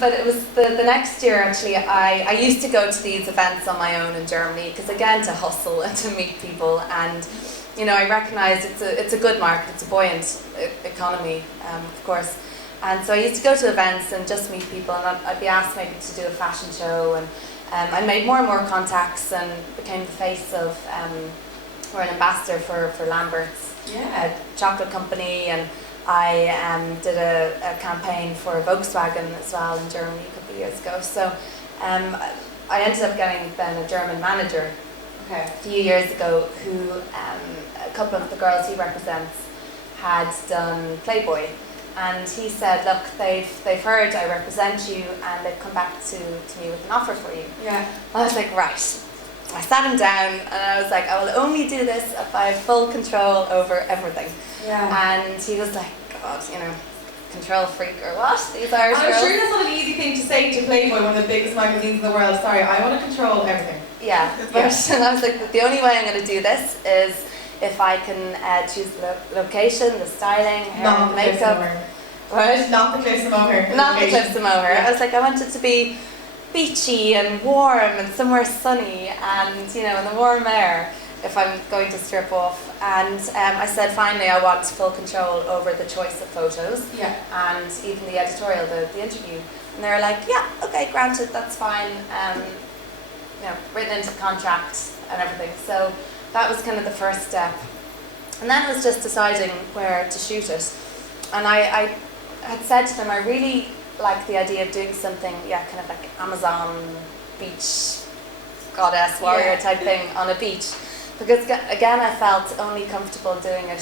But it was the next year actually. I used to go to these events on my own in Germany because again to hustle and to meet people, and I recognise it's a good market. It's a buoyant economy, of course. And so I used to go to events and just meet people, and I'd be asked maybe to do a fashion show, and I made more and more contacts and became the face of or an ambassador for Lambert's chocolate company, and I did a campaign for Volkswagen as well in Germany a couple of years ago. So I ended up getting then a German manager a few years ago who a couple of the girls he represents had done Playboy. And he said, look, they've heard I represent you, and they've come back to me with an offer for you. Yeah. I was like, right. I sat him down and I was like, I will only do this if I have full control over everything. Yeah. And he was like, God, control freak or what? These Irish girls. I'm sure that's not an easy thing to say to Playboy, one of the biggest magazines in the world. Sorry, I want to control everything. Yeah. And I was like, the only way I'm going to do this is if I can choose the location, the styling, hair and makeup. Right? Not the Cliffs of Moher. Not the Cliffs of Moher. I was like, I want it to be beachy and warm and somewhere sunny and, in the warm air if I'm going to strip off. And I said, finally, I want full control over the choice of photos and even the editorial, the interview. And they were like, yeah, okay, granted, that's fine. Written into the contract and everything. So that was kind of the first step. And then it was just deciding where to shoot it. And I had said to them, I really like the idea of doing something, kind of like Amazon beach goddess warrior type thing on a beach. Because again, I felt only comfortable doing it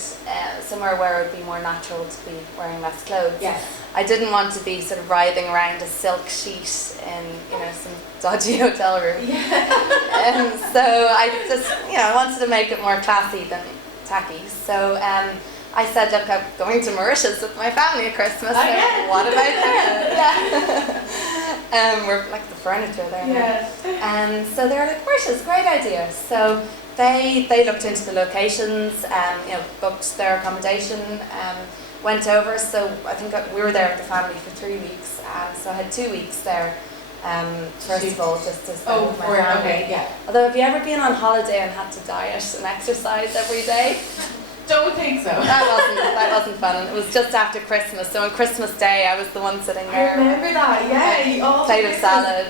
somewhere where it would be more natural to be wearing less clothes. Yes. I didn't want to be sort of writhing around a silk sheet in some dodgy hotel room. Yeah. So I just I wanted to make it more classy than tacky. So I said, look, I'm going to Mauritius with my family at Christmas. Again. What about there? We're like the furniture there. Yeah. So they were like, Mauritius, great idea. So they looked into the locations, booked their accommodation, went over. So I think we were there with the family for 3 weeks. So I had 2 weeks there. First of all, just to spend with my family. Although, have you ever been on holiday and had to diet and exercise every day? Don't think so. That wasn't fun. And it was just after Christmas. So on Christmas Day, I was the one sitting there. I remember that. Yeah. Plate of salad.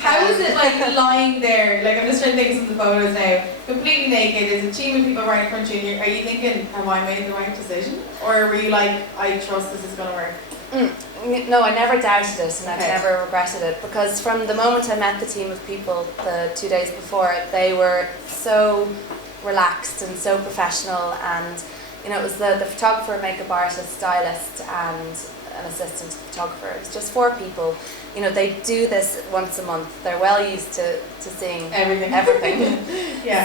How is it like lying there? Like I'm just trying to think of some of the photos now. Completely naked. There's a team of people right in front of you. Are you thinking, have I made the right decision? Or were you like, I trust this is going to work? No, I never doubted it, and I've never regretted it, because from the moment I met the team of people the 2 days before, they were so relaxed and so professional, and it was the photographer, makeup artist, stylist, and an assistant photographer. It was just 4 people. They do this once a month. They're well used to seeing everything.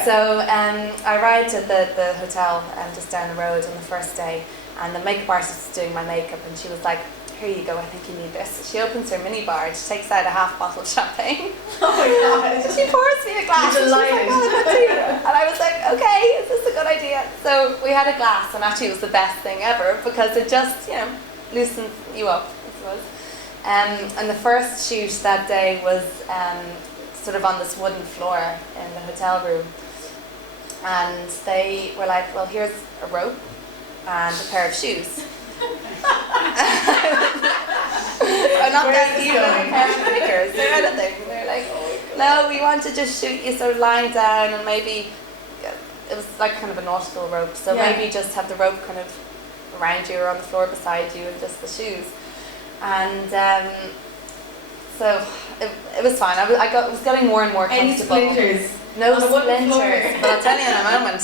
So I arrived at the hotel just down the road on the first day, and the makeup artist was doing my makeup, and she was like, here you go, I think you need this. She opens her mini bar, she takes out a half bottle of champagne. Oh my God. She pours me a glass. You're delighted. And I was like, okay, is this a good idea? So we had a glass, and actually it was the best thing ever, because it just, loosens you up, I suppose. And the first shoot that day was sort of on this wooden floor in the hotel room. And they were like, well, here's a rope and a pair of shoes. Or not that even a pair of sneakers or anything. They're like, no, we want to just shoot you sort of lying down, and maybe it was like kind of a nautical rope, so maybe just have the rope kind of around you or on the floor beside you, and just the shoes. And so it was fine. I was getting more and more comfortable. Any splinters? No splinters, but I'll tell you in a moment.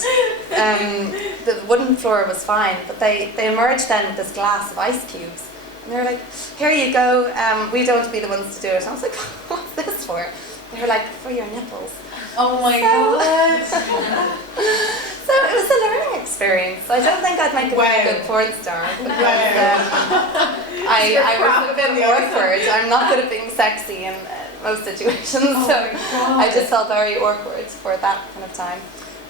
The wooden floor was fine, but they emerged then with this glass of ice cubes. And they were like, here you go, we don't want to be the ones to do it. And I was like, what's this for? They were like, for your nipples. Oh my God. So it was a learning experience. I don't think I'd make a very good porn star. I was a bit awkward. I'm not good at being sexy in most situations, I just felt very awkward for that kind of time.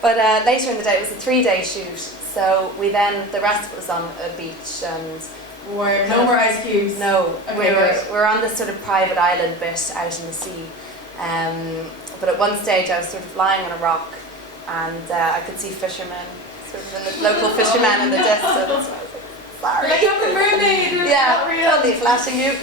But later in the day, it was a 3-day shoot. So the rest of it was on a beach, and Where no more ice cubes. No, Okay, we're on this sort of private island bit out in the sea. But at one stage I was sort of lying on a rock, and I could see fishermen, sort of the local fishermen in the distance. So I was like, sorry. Like, I'm a mermaid. Yeah, totally flashing you.